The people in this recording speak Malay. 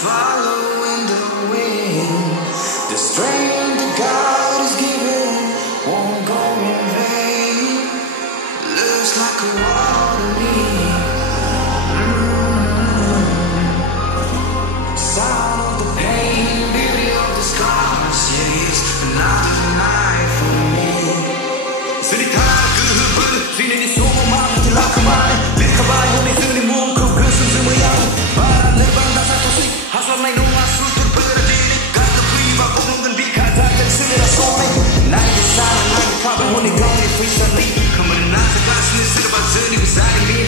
following the wind. The strength that God has given won't go in vain. Looks like a war to me. Sound of the pain, beauty of the scars. Yeah, it's another night for me. Cerita kehebel, sini di semua masalah kembali. Lihat kembali, ini seni muka kesu semua yang barat lebar tak satu sih. Hasrat main rumah sutur berdiri. Kata priva kau mungkin dikatakan selera sore. Naik di sana, naik kabar, ini kau ni freestyle. Kemenang sekelas ini serba seni besar ini.